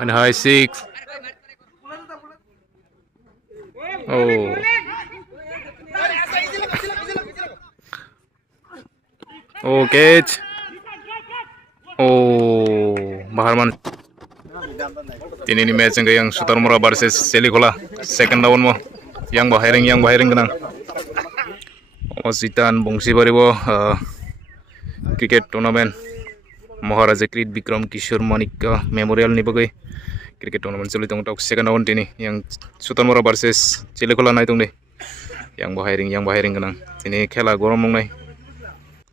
And high six. Oh. Oh, catch. Oh, Baharman. Ini match yang Sutarmura versus Selikola. Second round mo. Yang bahiring kenang. Ositan bongsi baribo cricket tournament. Maharaja Krit Bikram Kishore Manikka Memorial ni bagai cricket tournament suli tong tok second round ini yang Sutarmura versus Selikola nai tong deh. Yang bahiring kenang. Ini khela gorom nong nai.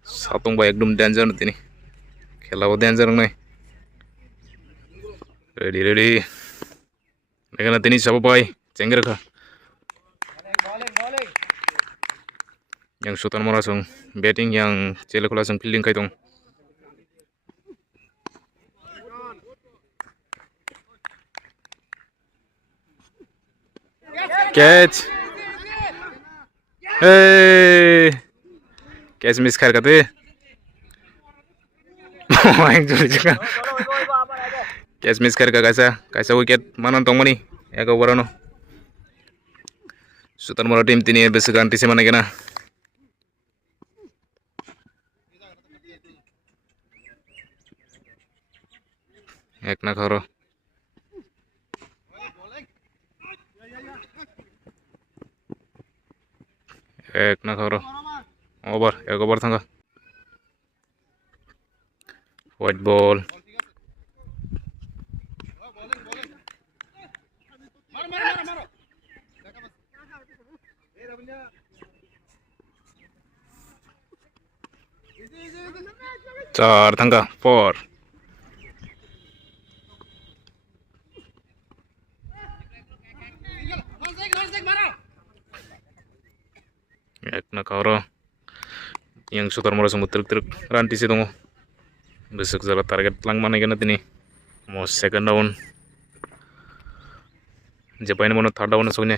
Satung ba ekdom danger ini. Khela bo danger nong nai. Ready. Negana tini siapa boy? Cengger kah? Yang Sutarmura song batting yang Selikola song fielding kai tong. Catch. Hey. Catch miss कर करते. Catch miss कर का कैसा wicket mana tong mani ya kau berano. Sutarmura team tini besok ganti sih mana kena. Ek na karo. Ek na karo. Over thanga. White ball. Char thanga 4. Ek na karo. Yang Sutarmura sung truk ranti sih tunggu. Besok zara target lang mana kena tini. Mau second round. Japan mau third round soalnya.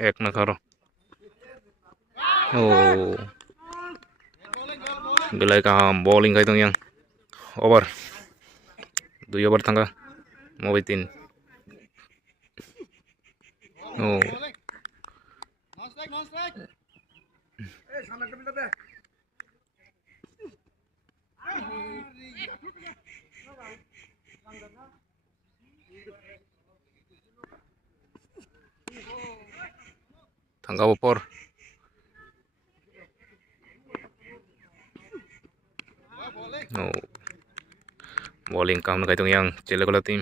Ek na karo. Oh. Gelai kah bowling kai tong yang. Over. 2 over thanga. Mau bitin. Oh. Thanga upor. Oh. Bowling kam na kai tong yang Selikola team.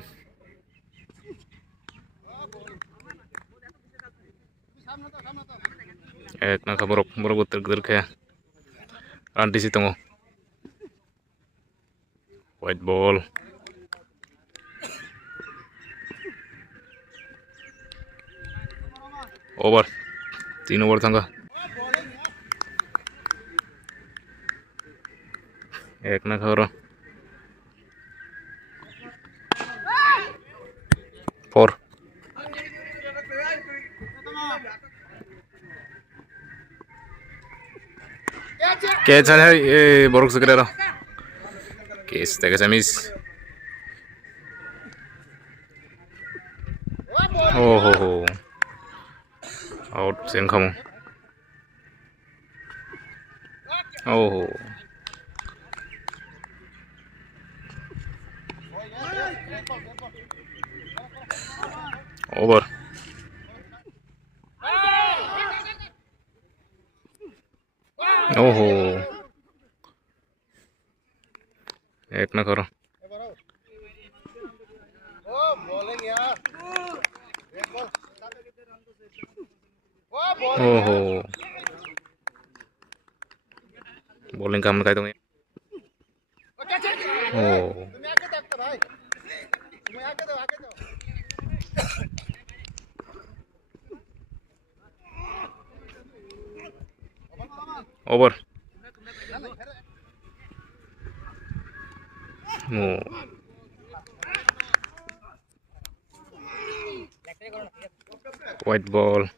Ek na kaborok utter kaya. Ranti sih tunggu. White ball. Over. 3 over thanga. Ek na karo. 4. Catch है borok sekedar. Catch tega miss. Oh. Out sen kamu. Oh. Over. Oh. Ek na karo. Oh. Bowling kam kai tong. Oh. Over. Oh. White ball.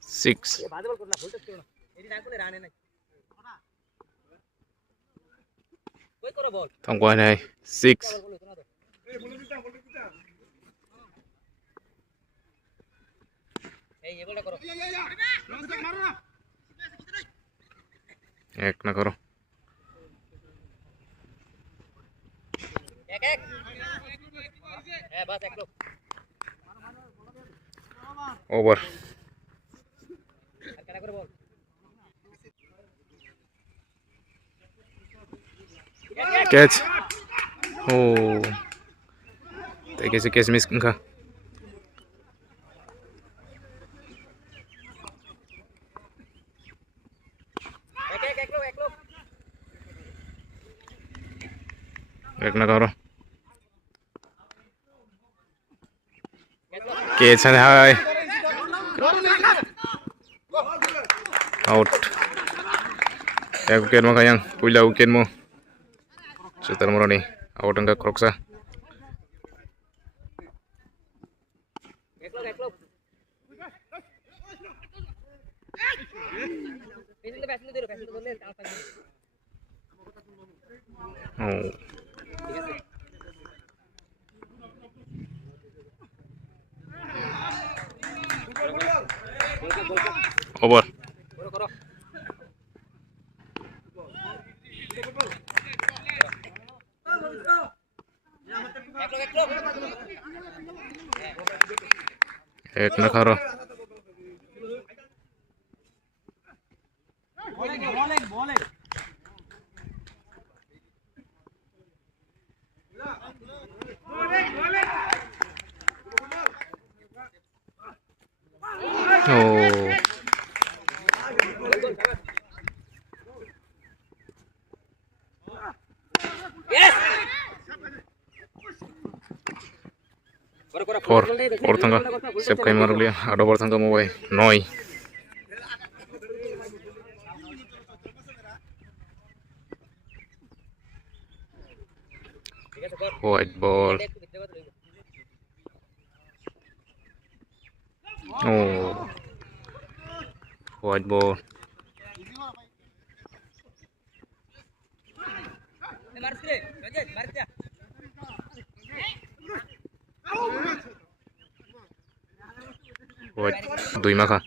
6 thông qua này 6 এক না করো over catch ओ तरीके से catch miss का एक ना करो catch है हाय आउट एक wicket mo kayang pula wicket mo Sutar mo ni out ang kroksa oh over एक ना करो oh Four tangga siap kayak marul ya ada four tangga mau bay noi white ball oh white ball white dui maka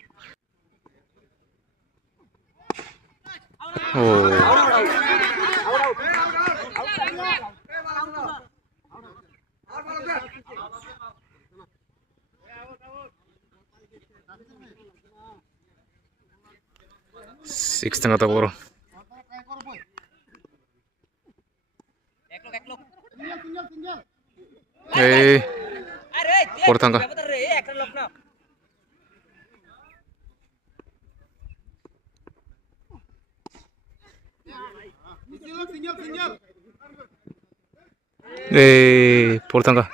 oh 6 tengah tak bro four tangga four tangga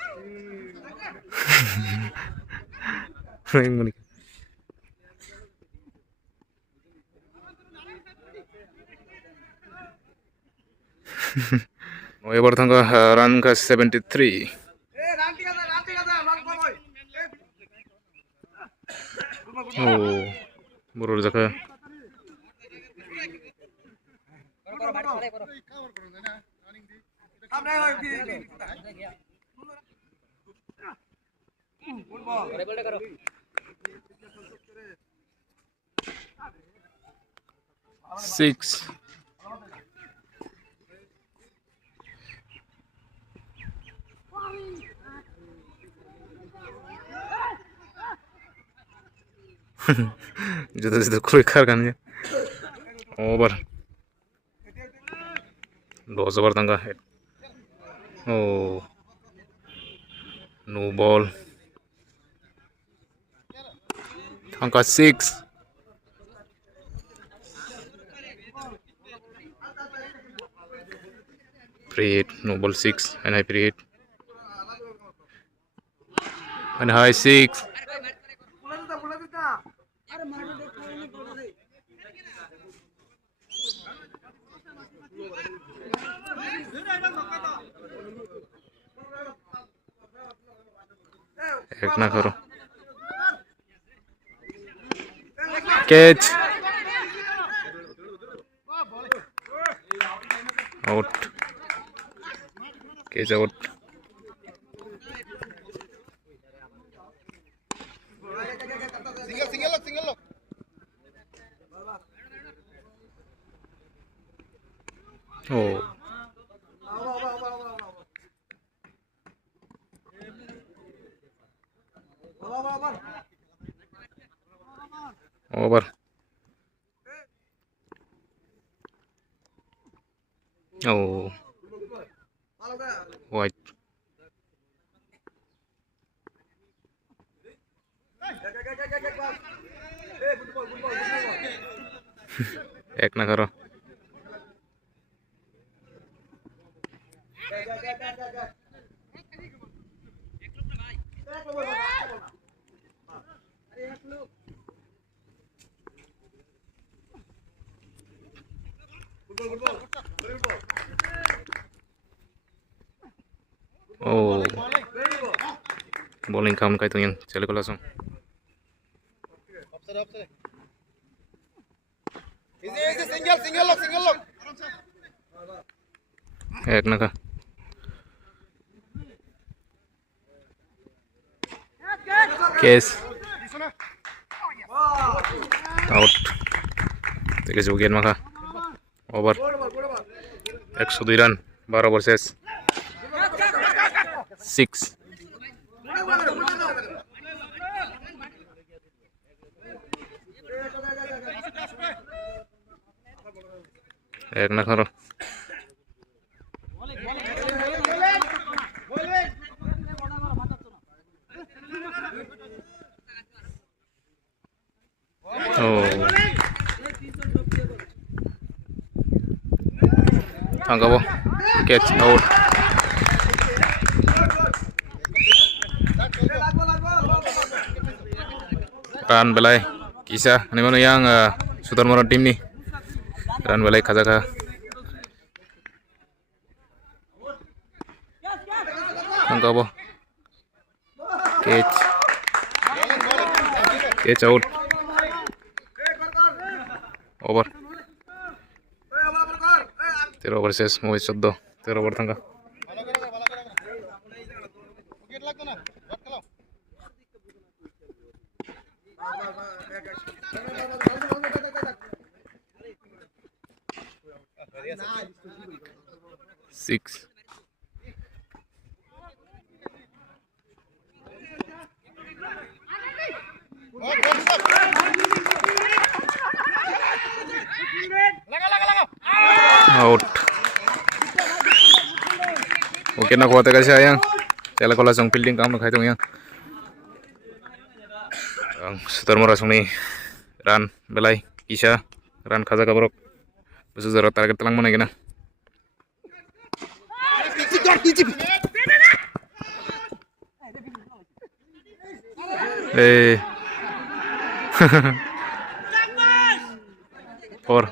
এবার থাকা run का 73 ও বড় জায়গা six juda kuri kan ya over 2 over tangga oh no ball angka 6 free hit no ball 6 and high free hit and high 6 Hey, एक ना करो catch out catch out single लो ओ ओवर ओ वाइट एक ना करो Oh, bowling kamu kayak itu yang celi langsung. single lock Ek naka. Case. Out. Tiga sebagian maka. Over. 102 run. 12 versus 6. एक ना करो tangkap catch out run belai kisah ini mana yang Sudarmana tim nih run belai kaza tangkap catch out over 13 versus 14 13 over tangga six out oke nak kuat kasi ayang tela ko lasong fielding kam khai tong yang Sudarmana song ni run belai isa run khaja kabrok busu zara target telang mana gina four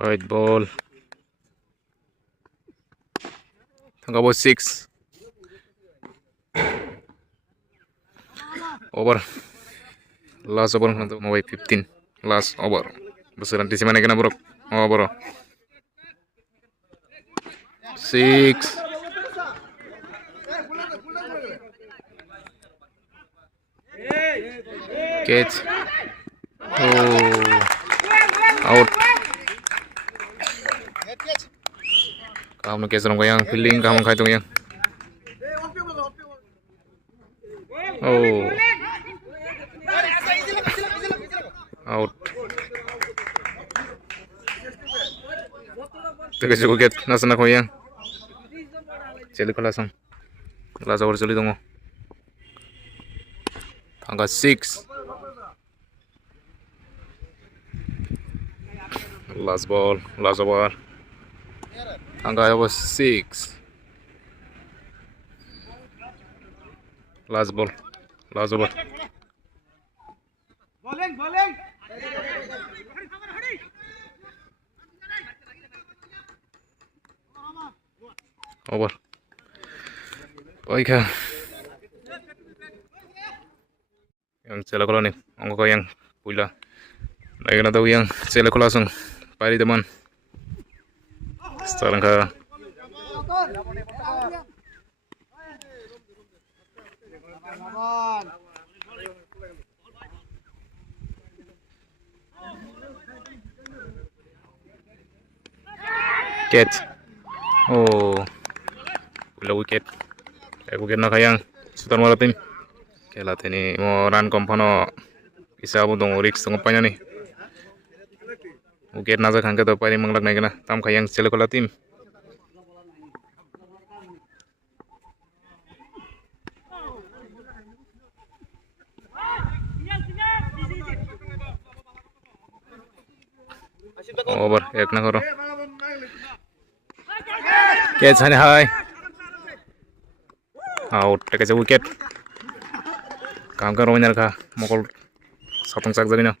white ball tangga ball 6 over last over untuk mau 15 last over besaran di mana kena buruk over 6 catch out kamu catch orang yang feeling kamu kaitung yang out Teka cukup get nasa na ko yang celi ko lasang lasa over celi tungo angka 6 last ball last over angka was 6 last ball last over Bowling, bowling. over baik yang cela kola nih angko yang pula lagi na daw yang cela kola langsung pari teman sekarang ka catch oh pula wicket na kayang sutar mara tim kela tini mo run kompano isa abo dong risk dong panya nih wicket naja khangke to pari manglak nai kana tam kayang cela kola tim over ek na karo catch hani hai out take a wicket काम कर रोइनार का मकल सातंग sak जाबिना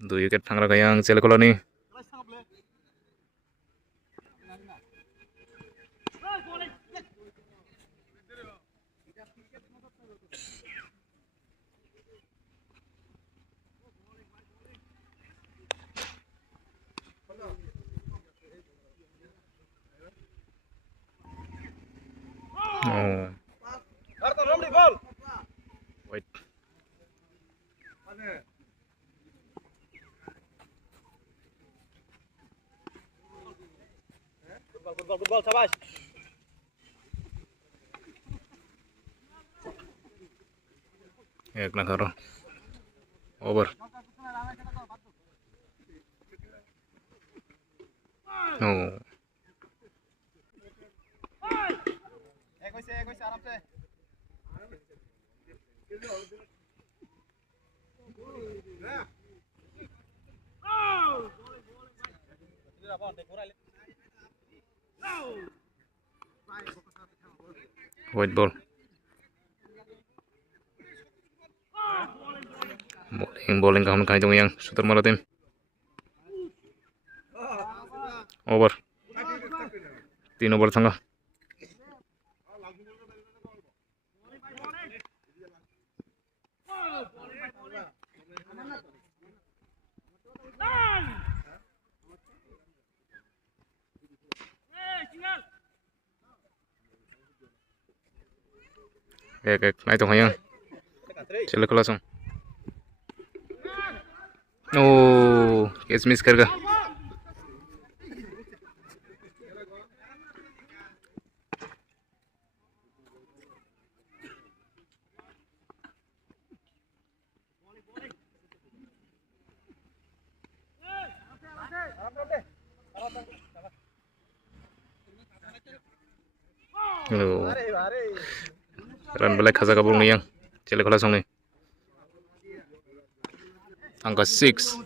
2 wicket थांग्रा गायang cela kolani oh wait Football, sabash. ek na karo over oh एक वैसे आराम से white ball bowling kahun kai dong yang sutar mara tim over 3 over thanga ek nai to hayang cela kola song oh catch miss कर गया oh run belai khaja kabur yang cela kola song ni angka 6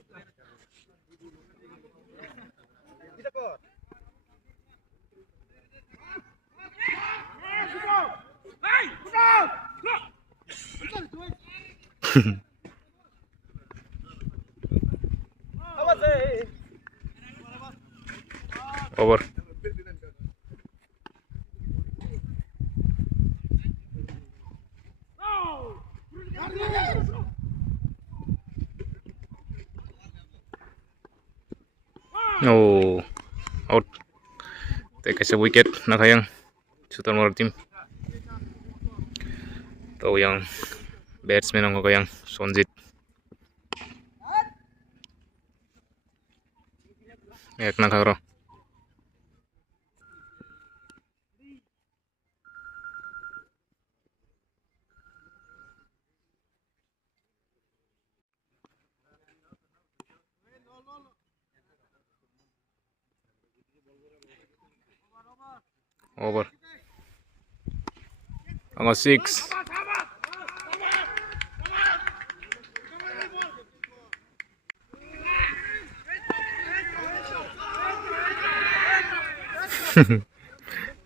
over oh out take a wicket na kayang sutar mara tim to yang batsman ang kayang Sonjit ek na karo over angka 6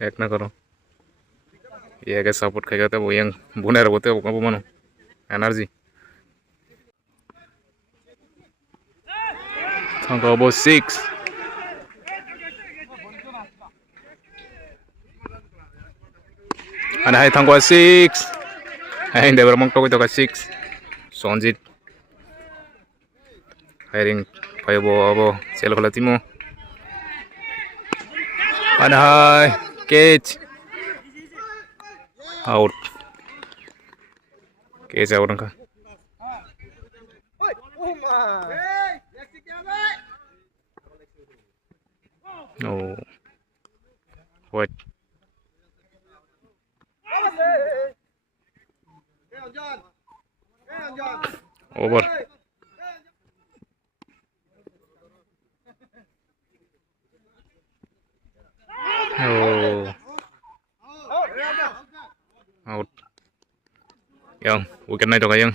एक ना करो iya guys support kayak kata yang bunar bote apa mana energi tangga bo 6 ana hai tangga 6 hai inde bermong to ka 6 sonjit hiring payo bo abo sel khala timo ana hai catch out catch out ka oh what over oh out yang wicket na ito kayang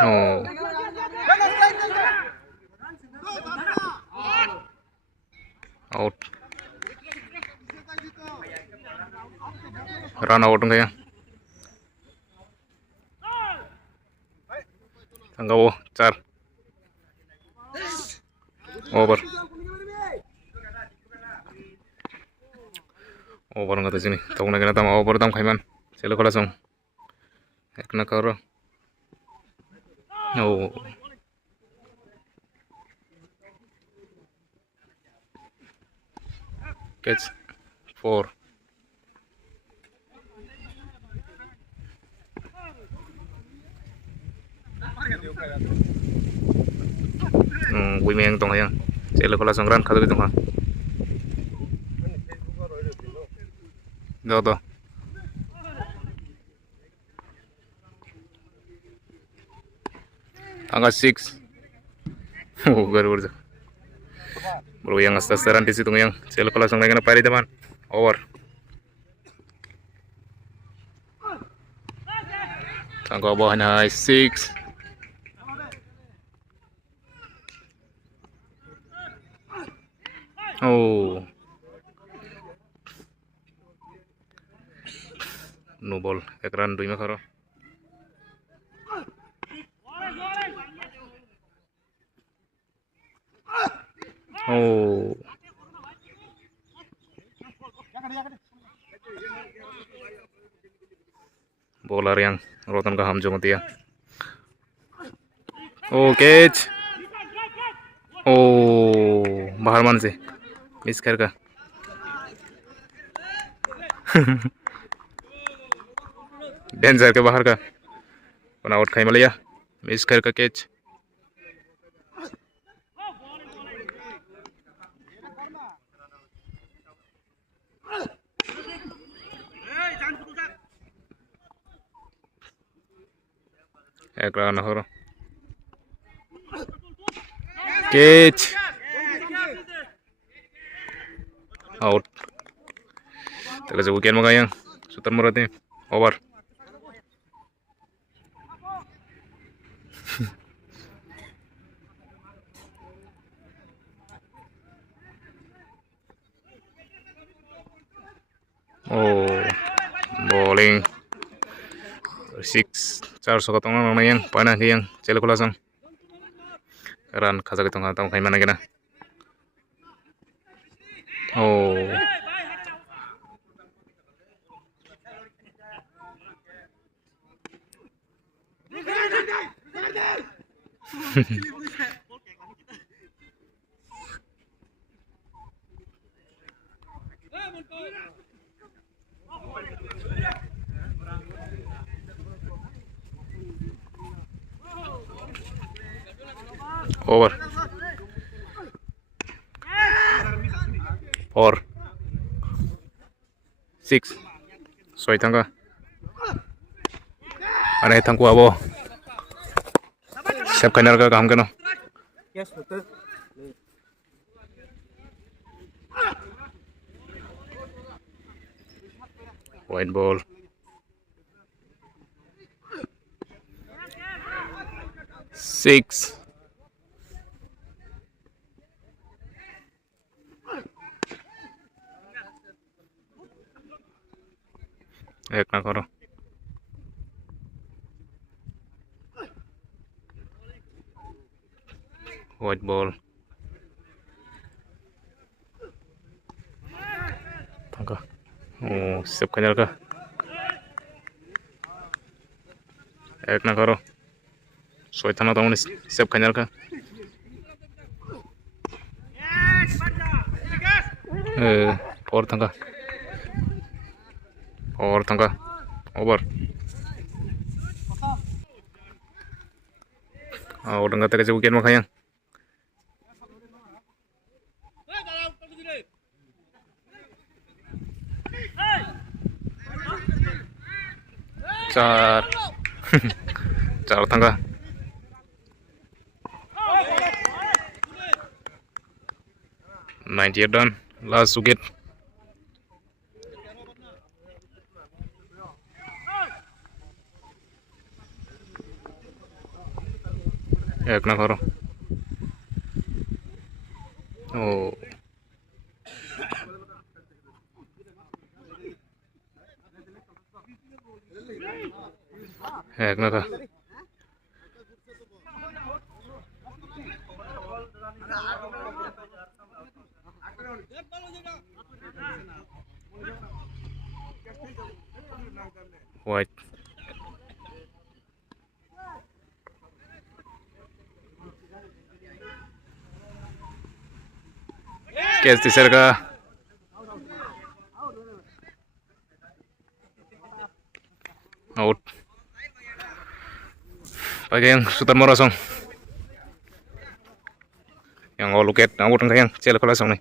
oh out run out kaya tangga bo 4 over over nga to sini tong na tama over tam khaiman selo khala song ek na karo oh catch 4 Wimeng tong hayang selo khala song run khadu tong ha do tangga 6 oh garur bro yang asta run disi tong yang selo khala song lagi na pari teman over tangga bawah na 6 oh no ball ek run dui ma kharo oh bowler yang rotan ka ham jong tia oh catch oh bahar man se miss कर का danger के बाहर का और out खाई मलिया miss कर का कैच एक रन हो रहा catch out taga sa weekend mga yang sutan mo natin over oh bowling 6 400 ka tong na yang pana yang chelo kula sang run khaja ka tong ha tam khai mana gena oh over 4 6 6 tangga aneh tangku abo siap kanar ka kam kano Yes, betul. white ball. Six. एक ना करो white ball. Tangka. Oh, siap kenyal ka. एक ना करो सोई थाना तो SIP खंजर का और थंका ओवर और डंगा तक विकेट में खाया चार चार थंगा 98 done last wicket एक ना करो ओ एक ना का white कैच तीसर का out pagi yang sutar morosong yang all wicket out yang cel kolasong nih